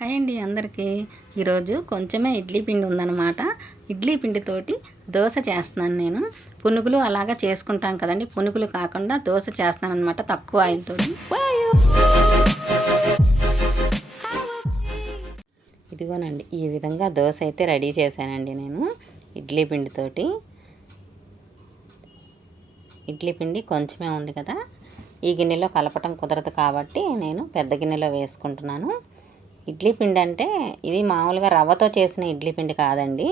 Hi అండి అందరికీ. ఈరోజు కొంచెమే ఇడ్లీ పిండి ఉందన్నమాట. ఇడ్లీ పిండితోటి దోశ చేస్తున్నాను నేను. పునుగులు అలాగా చేసుకుంటాం కదండి. పునుగులు కాకుండా దోశ చేస్తున్నాను అనమాట తక్కువ ఆయిల్తో ఇదిగోనండి ఈ విధంగా దోశ అయితే రెడీ చేశానండి నేను ఇడ్లీ పిండితోటి. ఇడ్లీ పిండి కొంచెమే ఉంది కదా. ఈ గిన్నెలో కలపటం కుదరదు కాబట్టి నేను పెద్ద గిన్నెలో వేసుకుంటున్నాను. ఇడ్లీ పిండి అంటే ఇది మామూలుగా రవ్వతో చేసిన ఇడ్లీ పిండి కాదండి.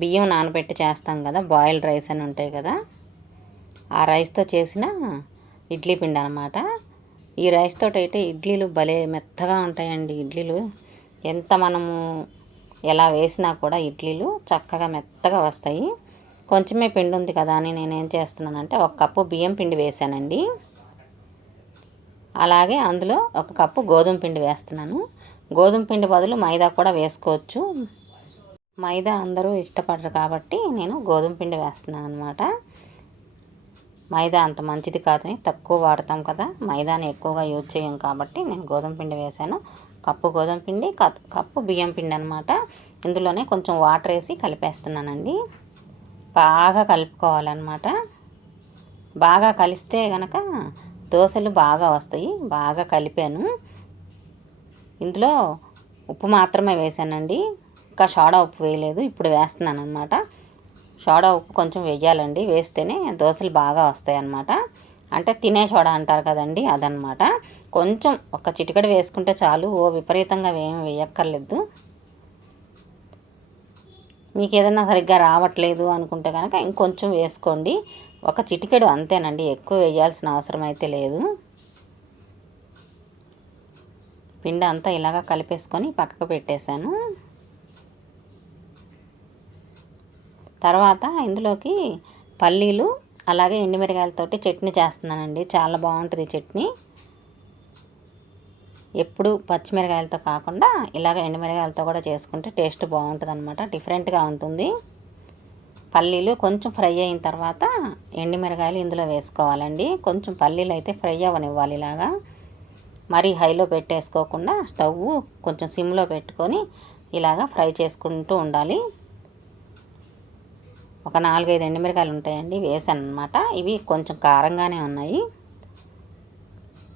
బియ్యం నానబెట్టి చేస్తాం కదా బాయిల్డ్ రైస్ అని ఉంటాయి కదా ఆ రైస్తో చేసిన ఇడ్లీ పిండి అనమాట ఈ రైస్ అయితే ఇడ్లీలు భలే మెత్తగా ఉంటాయండి ఇడ్లీలు. ఎంత మనము ఎలా వేసినా కూడా ఇడ్లీలు చక్కగా మెత్తగా వస్తాయి. కొంచెమే పిండి ఉంది కదా అని నేనేం చేస్తున్నానంటే ఒక కప్పు బియ్యం పిండి వేసానండి అలాగే అందులో ఒక కప్పు గోధుమ పిండి వేస్తున్నాను. గోధుమ పిండి బదులు మైదా కూడా వేసుకోవచ్చు. మైదా అందరూ ఇష్టపడరు కాబట్టి నేను గోధుమ పిండి వేస్తున్నాను అనమాట మైదా అంత మంచిది కాదని తక్కువ వాడతాం కదా మైదాని ఎక్కువగా యూజ్ చేయం కాబట్టి నేను గోధుమ పిండి వేసాను కప్పు గోధుమ పిండి కప్పు బియ్యం పిండి అనమాట ఇందులోనే కొంచెం వాటర్ వేసి కలిపేస్తున్నానండి. బాగా కలుపుకోవాలన్నమాట. బాగా కలిస్తే కనుక దోశలు బాగా వస్తాయి బాగా కలిపాను. ఇందులో ఉప్పు మాత్రమే వేసానండి. ఇంకా సోడా ఉప్పు వేయలేదు ఇప్పుడు వేస్తున్నాను అనమాట సోడా ఉప్పు కొంచెం వేయాలండి వేస్తేనే దోశలు బాగా వస్తాయి అన్నమాట అంటే తినే సోడా అంటారు కదండి అదనమాట కొంచెం ఒక చిటికడ వేసుకుంటే చాలు ఓ విపరీతంగా ఏం వేయక్కర్లేదు. మీకు ఏదైనా సరిగ్గా రావట్లేదు అనుకుంటే కనుక ఇంకొంచెం వేసుకోండి. ఒక చిటికెడు అంతేనండి ఎక్కువ వేయాల్సిన అవసరం అయితే లేదు. పిండి అంతా ఇలాగా కలిపేసుకొని పక్కకు పెట్టేశాను. తర్వాత ఇందులోకి పల్లీలు అలాగే ఎండుమిరగాయలతోటి చట్నీ చేస్తున్నానండి. చాలా బాగుంటుంది చట్నీ. ఎప్పుడు పచ్చిమిరకాయలతో కాకుండా ఇలాగ ఎండుమిరకాయలతో కూడా చేసుకుంటే టేస్ట్ బాగుంటుంది అనమాట డిఫరెంట్గా ఉంటుంది. పల్లీలు కొంచెం ఫ్రై అయిన తర్వాత ఎండుమిరకాయలు ఇందులో వేసుకోవాలండి. కొంచెం పల్లీలు అయితే ఫ్రై అవ్వనివ్వాలి ఇలాగా. మరీ హైలో పెట్టేసుకోకుండా స్టవ్ కొంచెం సిమ్లో పెట్టుకొని ఇలాగా ఫ్రై చేసుకుంటూ ఉండాలి. ఒక నాలుగైదు ఎండుమిరకాయలు ఉంటాయండి వేసాను అనమాట ఇవి కొంచెం కారంగానే ఉన్నాయి.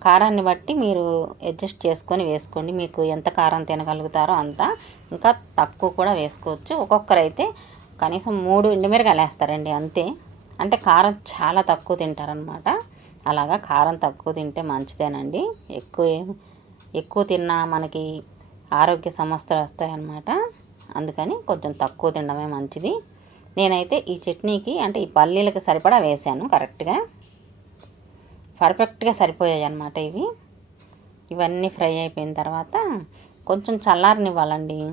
కారాన్ని బట్టి మీరు అడ్జస్ట్ చేసుకొని వేసుకోండి. మీకు ఎంత కారం తినగలుగుతారో అంత. ఇంకా తక్కువ కూడా వేసుకోవచ్చు. ఒక్కొక్కరైతే కనీసం మూడు ఎండుమిరకాయలు వేస్తారండి అంతే. అంటే కారం చాలా తక్కువ తింటారనమాట అలాగా కారం తక్కువ తింటే మంచిదేనండి. ఎక్కువ ఎక్కువ తిన్నా మనకి ఆరోగ్య సమస్యలు వస్తాయన్నమాట. అందుకని కొంచెం తక్కువ తినడమే మంచిది. నేనైతే ఈ చట్నీకి అంటే ఈ పల్లీలకు సరిపడా వేసాను కరెక్ట్గా. పర్ఫెక్ట్గా సరిపోయాయి అన్నమాట ఇవి. ఇవన్నీ ఫ్రై అయిపోయిన తర్వాత కొంచెం చల్లారనివ్వాలండి.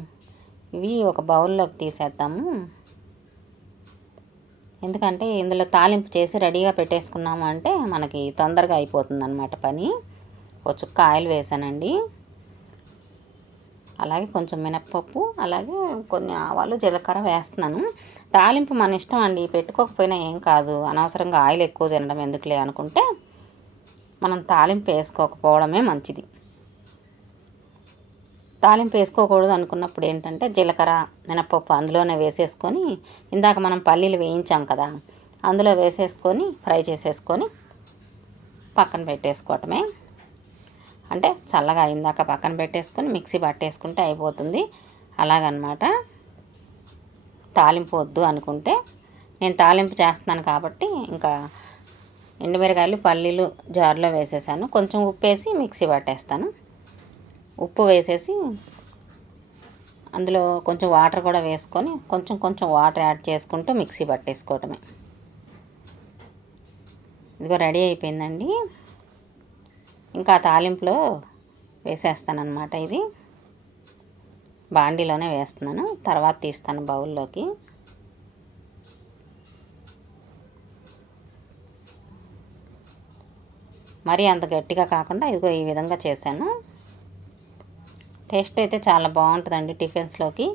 ఇవి ఒక బౌల్లోకి తీసేద్దాము. ఎందుకంటే ఇందులో తాలింపు చేసి రెడీగా పెట్టేసుకున్నాము అంటే మనకి తొందరగా అయిపోతుంది అనమాట పని. ఒక చుక్క ఆయిల్ వేసానండి. అలాగే కొంచెం మినప్పప్పు అలాగే కొన్ని ఆవాలు జీలకర్ర వేస్తున్నాను. తాలింపు మన ఇష్టం అండి. పెట్టుకోకపోయినా ఏం కాదు. అనవసరంగా ఆయిల్ ఎక్కువ తినడం ఎందుకులే అనుకుంటే మనం తాలింపు వేసుకోకపోవడమే మంచిది. తాలింపు వేసుకోకూడదు అనుకున్నప్పుడు ఏంటంటే జీలకర్ర మినపప్పు అందులోనే వేసేసుకొని ఇందాక మనం పల్లీలు వేయించాం కదా అందులో వేసేసుకొని ఫ్రై చేసేసుకొని పక్కన పెట్టేసుకోవటమే. అంటే చల్లగా ఇందాక పక్కన పెట్టేసుకొని మిక్సీ పట్టేసుకుంటే అయిపోతుంది. అలాగనమాట. తాలింపు వద్దు అనుకుంటే నేను తాలింపు చేస్తున్నాను కాబట్టి ఇంకా ఎండుమిరకాయలు పల్లీలు జార్లో వేసేసాను. కొంచెం ఉప్పు వేసి మిక్సీ పట్టేస్తాను. ఉప్పు వేసేసి అందులో కొంచెం వాటర్ కూడా వేసుకొని కొంచెం కొంచెం వాటర్ యాడ్ చేసుకుంటూ మిక్సీ పట్టేసుకోవటమే. ఇదిగో రెడీ అయిపోయిందండి. ఇంకా తాలింపులో వేసేస్తానమాట ఇది. బాండీలోనే వేస్తున్నాను. తర్వాత తీస్తాను బౌల్లోకి. మరీ అంత గట్టిగా కాకుండా ఇదిగో ఈ విధంగా చేశాను. టేస్ట్ అయితే చాలా బాగుంటుందండి టిఫిన్స్లోకి.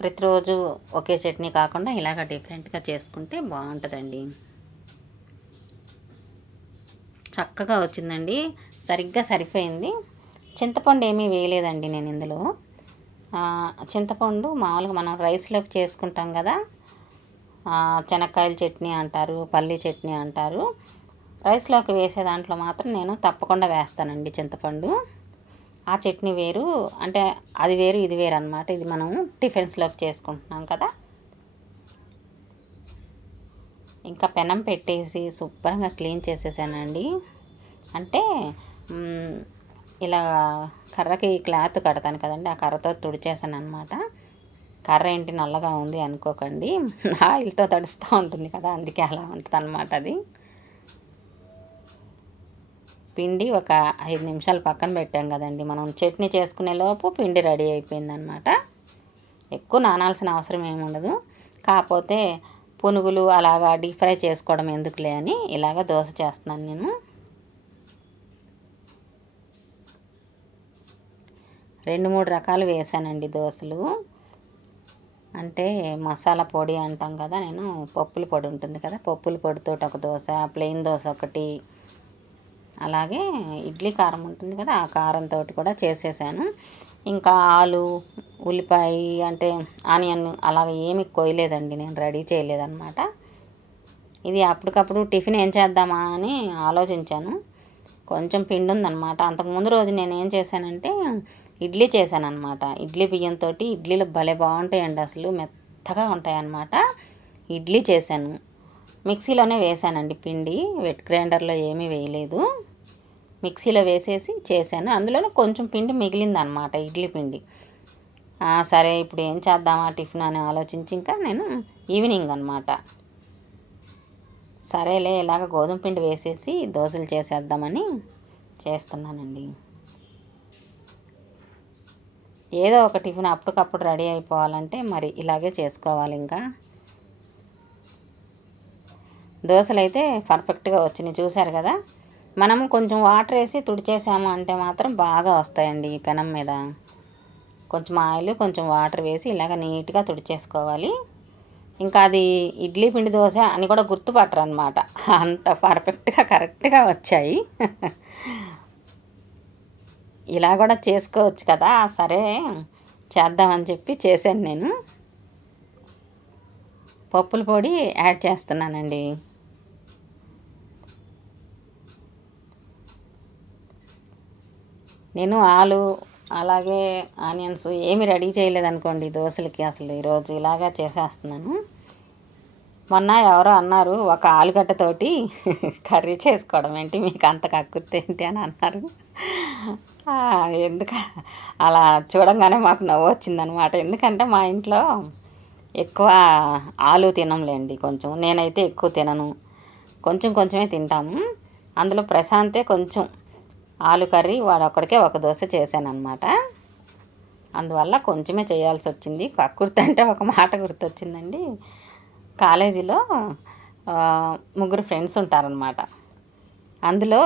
ప్రతిరోజు ఒకే చట్నీ కాకుండా ఇలాగ డిఫరెంట్గా చేసుకుంటే బాగుంటుందండి. చక్కగా వచ్చిందండి. సరిగ్గా సరిపోయింది. చింతపండు ఏమీ వేయలేదండి నేను ఇందులో. చింతపండు మామూలుగా మనం రైస్లోకి చేసుకుంటాం కదా. శనక్కాయల చట్నీ అంటారు పల్లి చట్నీ అంటారు. రైస్లోకి వేసే దాంట్లో మాత్రం నేను తప్పకుండా వేస్తానండి చింతపండు. ఆ చట్నీ వేరు అంటే అది వేరు ఇది వేరు అనమాట ఇది మనం టిఫిన్స్లోకి చేసుకుంటున్నాం కదా. ఇంకా పెనం పెట్టేసి శుభ్రంగా క్లీన్ చేసేసానండి. అంటే ఇలా కర్రకి క్లాత్ కడతాను కదండి ఆ కర్రతో తుడిచేసాను అనమాట కర్ర ఏంటి నల్లగా ఉంది అనుకోకండి. ఆయిల్తో తడుస్తూ ఉంటుంది కదా అందుకే అలా ఉంటుంది అనమాట అది. పిండి ఒక ఐదు నిమిషాలు పక్కన పెట్టాం కదండి. మనం చట్నీ చేసుకునే లోపు పిండి రెడీ అయిపోయిందనమాట ఎక్కువ నానాల్సిన అవసరం ఏమి ఉండదు. కాకపోతే పునుగులు అలాగా డీప్ ఫ్రై చేసుకోవడం ఎందుకులే అని ఇలాగ దోశ చేస్తున్నాను నేను. రెండు మూడు రకాలు వేసానండి దోశలు. అంటే మసాలా పొడి అంటాం కదా నేను పప్పుల పొడి ఉంటుంది కదా పప్పుల పొడితో ఒక దోశ ప్లెయిన్ దోశ ఒకటి అలాగే ఇడ్లీ కారం ఉంటుంది కదా ఆ కారంతో కూడా చేసేసాను. ఇంకా ఆలు ఉల్లిపాయ అంటే ఆనియన్ అలాగ ఏమి కొయ్యలేదండి నేను రెడీ చేయలేదన్నమాట. ఇది అప్పటికప్పుడు టిఫిన్ ఏం చేద్దామా అని ఆలోచించాను. కొంచెం పిండి ఉందన్నమాట అంతకుముందు రోజు నేను ఏం చేశానంటే ఇడ్లీ చేశానన్నమాట. ఇడ్లీ బియ్యంతో ఇడ్లీలు భలే బాగుంటాయండి అసలు మెత్తగా ఉంటాయన్నమాట. ఇడ్లీ చేశాను. మిక్సీలోనే వేసానండి పిండి. వెట్ గ్రైండర్లో ఏమీ వేయలేదు. మిక్సీలో వేసేసి చేశాను. అందులోనే కొంచెం పిండి మిగిలింది అనమాట ఇడ్లీ పిండి. సరే ఇప్పుడు ఏం చేద్దామా టిఫిన్ అని ఆలోచించి ఇంకా నేను ఈవినింగ్ అనమాట. సరేలే ఇలాగ గోధుమ పిండి వేసేసి దోశలు చేసేద్దామని చేస్తున్నానండి. ఏదో ఒక టిఫిన్ అప్పటికప్పుడు రెడీ అయిపోవాలంటే మరి ఇలాగే చేసుకోవాలి ఇంకా. దోశలు అయితే పర్ఫెక్ట్గా వచ్చినాయి చూశారు కదా? మనము కొంచెం వాటర్ వేసి తుడిచేసాము అంటే మాత్రం బాగా వస్తాయండి ఈ పెనం మీద. కొంచెం ఆయిల్ కొంచెం వాటర్ వేసి ఇలాగ నీట్గా తుడిచేసుకోవాలి. ఇంకా అది ఇడ్లీ పిండి దోశ అని కూడా గుర్తుపట్టరు అనమాట అంత పర్ఫెక్ట్గా కరెక్ట్గా వచ్చాయి. ఇలా కూడా చేసుకోవచ్చు కదా? సరే చేద్దామని చెప్పి చేశాను నేను. పప్పుల పొడి యాడ్ చేస్తున్నానండి. నేను ఆలు అలాగే ఆనియన్స్ ఏమి రెడీ చేయలేదనుకోండి దోశలకి అసలు ఈరోజు ఇలాగా చేసేస్తున్నాను. మొన్న ఎవరో అన్నారు ఒక ఆలుగడ్డతోటి కర్రీ చేసుకోవడం ఏంటి మీకు అంత కక్కుర్తి ఏంటి అని అన్నారు. ఎందుక అలా చూడంగానే మాకు నవ్వు వచ్చిందనమాట. ఎందుకంటే మా ఇంట్లో ఎక్కువ ఆలు తినంలేండి కొంచెం నేనైతే ఎక్కువ తినను. కొంచెం కొంచెమే తింటాము. అందులో ప్రశాంతే కొంచెం ఆలు కర్రీ వాడు ఒక్కడికే ఒక దోశ చేశాను అనమాట అందువల్ల కొంచెమే చేయాల్సి వచ్చింది కక్కుర్తి అంటే ఒక మాట గుర్తొచ్చిందండి. కాలేజీలో ముగ్గురు ఫ్రెండ్స్ ఉంటారనమాట అందులో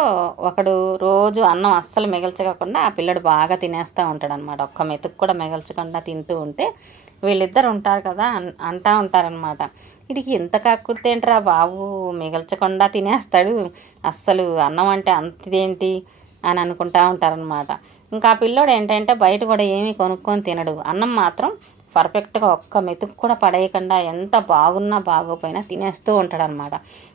ఒకడు రోజు అన్నం అస్సలు మిగల్చకుండా ఆ పిల్లడు బాగా తినేస్తూ ఉంటాడు అనమాట ఒక్క మెతుకు కూడా మిగల్చకుండా తింటూ ఉంటే వీళ్ళిద్దరు ఉంటారు కదా అంటా ఉంటారనమాట వీడికి ఎంత కాకుర్తి ఏంట్రా బాబు? మిగల్చకుండా తినేస్తాడు. అస్సలు అన్నం అంటే అంతదేంటి? అని అనుకుంటా ఉంటారనమాట ఇంకా ఆ పిల్లోడు ఏంటంటే బయట కూడా ఏమీ కొనుక్కొని తినడు. అన్నం మాత్రం పర్ఫెక్ట్గా ఒక్క మెతుకు కూడా పడేయకుండా ఎంత బాగున్నా బాగోపోయినా తినేస్తూ ఉంటాడనమాట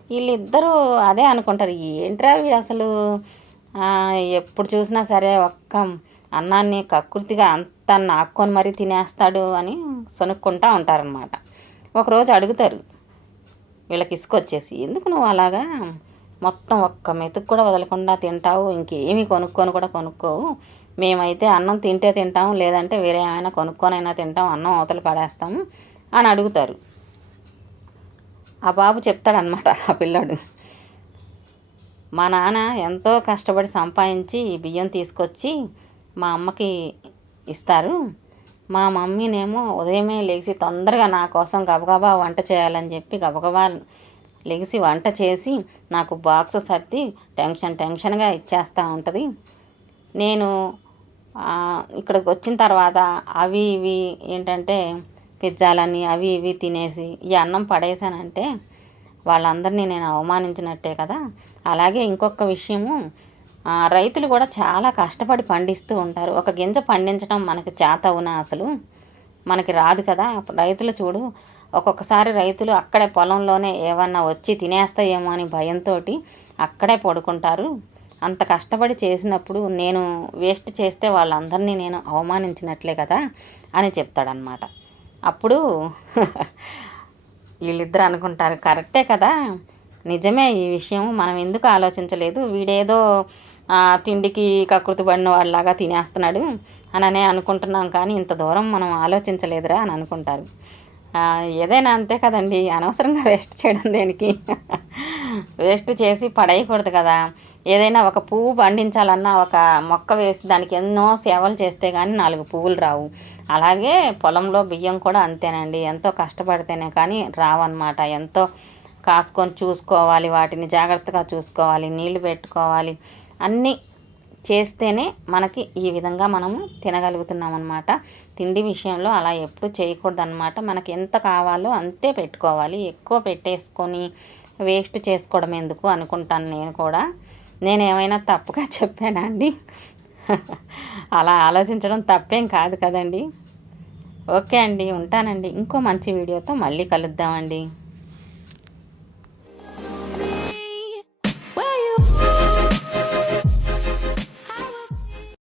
వీళ్ళిద్దరూ అదే అనుకుంటారు ఏంట్రా వీడు అసలు? ఎప్పుడు చూసినా సరే ఒక్క అన్నాన్ని కకృతిగా అంత నాక్కొని మరీ తినేస్తాడు అని సొనుక్కుంటా ఉంటారనమాట ఒకరోజు అడుగుతారు వీళ్ళకి ఇసుకొచ్చేసి ఎందుకు నువ్వు అలాగా మొత్తం ఒక్క మెతుకు కూడా వదలకుండా తింటావు ఇంకేమి కొనుక్కొని కూడా కొనుక్కోవు. మేమైతే అన్నం తింటే తింటాము లేదంటే వేరే ఏమైనా కొనుక్కొనైనా తింటాం అన్నం అవతల పడేస్తాము అని అడుగుతారు. ఆ బాబు చెప్తాడనమాట ఆ పిల్లాడు. మా నాన్న ఎంతో కష్టపడి సంపాదించి ఈ బియ్యం తీసుకొచ్చి మా అమ్మకి ఇస్తారు. మా మమ్మీనేమో ఉదయమే లేచి తొందరగా నా కోసం గబగబా వంట చేయాలని చెప్పి గబగబా లెగిసి వంట చేసి నాకు బాక్స్ సర్ది టెన్షన్ టెన్షన్గా ఇచ్చేస్తూ ఉంటుంది. నేను ఇక్కడికి వచ్చిన తర్వాత అవి ఇవి ఏంటంటే పిజ్జాలని అవి ఇవి తినేసి ఈ అన్నం పడేసానంటే వాళ్ళందరినీ నేను అవమానించినట్టే కదా. అలాగే ఇంకొక విషయము రైతులు కూడా చాలా కష్టపడి పండిస్తూ ఉంటారు. ఒక గింజ పండించడం మనకి చేత అవునా అసలు? మనకి రాదు కదా. రైతులు చూడు ఒక్కొక్కసారి రైతులు అక్కడే పొలంలోనే ఏమన్నా వచ్చి తినేస్తాయేమో అని భయంతో అక్కడే పడుకుంటారు. అంత కష్టపడి చేసినప్పుడు నేను వేస్ట్ చేస్తే వాళ్ళందరినీ నేను అవమానించినట్లే కదా అని చెప్తాడనమాట అప్పుడు వీళ్ళిద్దరు అనుకుంటారు కరెక్టే కదా. నిజమే ఈ విషయం మనం ఎందుకు ఆలోచించలేదు? వీడేదో తిండికి కకృతి పడిన వాళ్ళలాగా తినేస్తున్నాడు అననే అనుకుంటున్నాం కానీ ఇంత దూరం మనం ఆలోచించలేదురా అని అనుకుంటారు. ఏదైనా అంతే కదండి అనవసరంగా వేస్ట్ చేయడం దేనికి? వేస్ట్ చేసి పడేయకూడదు కదా. ఏదైనా ఒక పువ్వు పండించాలన్నా ఒక మొక్క వేసి దానికి ఎన్నో సేవలు చేస్తే కానీ నాలుగు పువ్వులు రావు. అలాగే పొలంలో బియ్యం కూడా అంతేనండి. ఎంతో కష్టపడితేనే కానీ రావన్నమాట. ఎంతో కాసుకొని చూసుకోవాలి వాటిని జాగ్రత్తగా చూసుకోవాలి నీళ్ళు పెట్టుకోవాలి అన్నీ చేస్తేనే మనకి ఈ విధంగా మనము తినగలుగుతున్నాం అనమాట తిండి విషయంలో అలా ఎప్పుడు చేయకూడదు అనమాట మనకి ఎంత కావాలో అంతే పెట్టుకోవాలి. ఎక్కువ పెట్టేసుకొని వేస్ట్ చేసుకోవడం ఎందుకు అనుకుంటాను నేను కూడా. నేను ఏమైనా తప్పుగా చెప్పానా అండి? అలా ఆలోచించడం తప్పేం కాదు కదండి. ఓకే అండి ఉంటానండి. ఇంకో మంచి వీడియోతో మళ్ళీ కలుద్దామండి.